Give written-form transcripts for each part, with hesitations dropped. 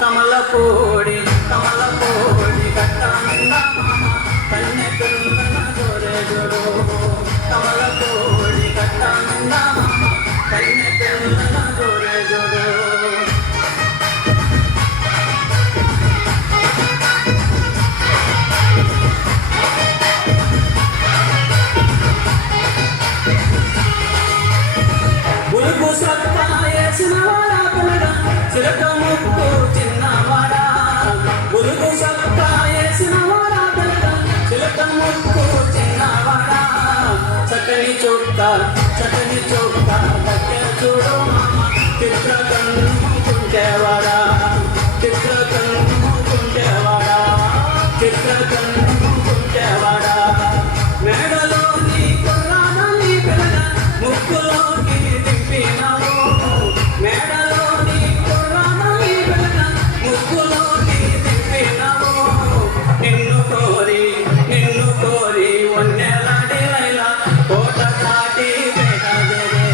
కమలపూడి కమలపూడి కట్టామింద మామ కన్నె పిల్లన జోరేజుడు కమలపూడి కట్టామింద మామ కన్నె పిల్లన జోరేజుడు బులుగు సత్త వేసిన వాడా పిల్లగా చిలక ముక్కు చిన్నవాడా బులుగు సత్త వేసిన వాడా పిల్లగా చిలక ముక్కు చిన్నవాడా చక్కని చొక్క దగ్గర చూడు మామ చిత్రకన్నుకుంటేవాడా చిత్రకన్నుకుంటేవాడా మేడలోని కుర్రాన్ని పిల్లగా ముక్కులోకి దింపినావు మేడలోని కుర్రాన్ని పిల్లగా ముక్కులోకి దింపినావు నిన్ను కోరి వన్నెలాడి లైలా కోట దాటి వేటదేరే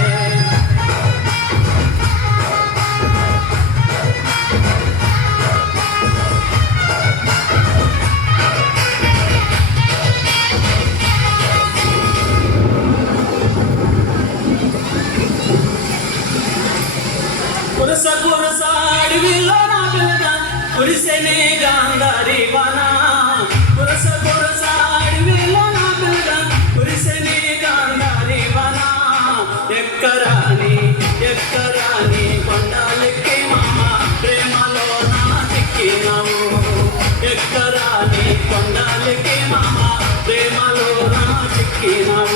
కురస అడవిలో నా పిల్లగా కురిసెనే గాంధారి వాన కురస అడవిలో నా పిల్లగా కురిసెనే గాంధారి వాన ఎక్కరాని కొండలెక్కి మామ ప్రేమలో నా చిక్కినావు ఎక్కరాని కొండలెక్కి మామ ప్రేమలో నా చిక్కినావు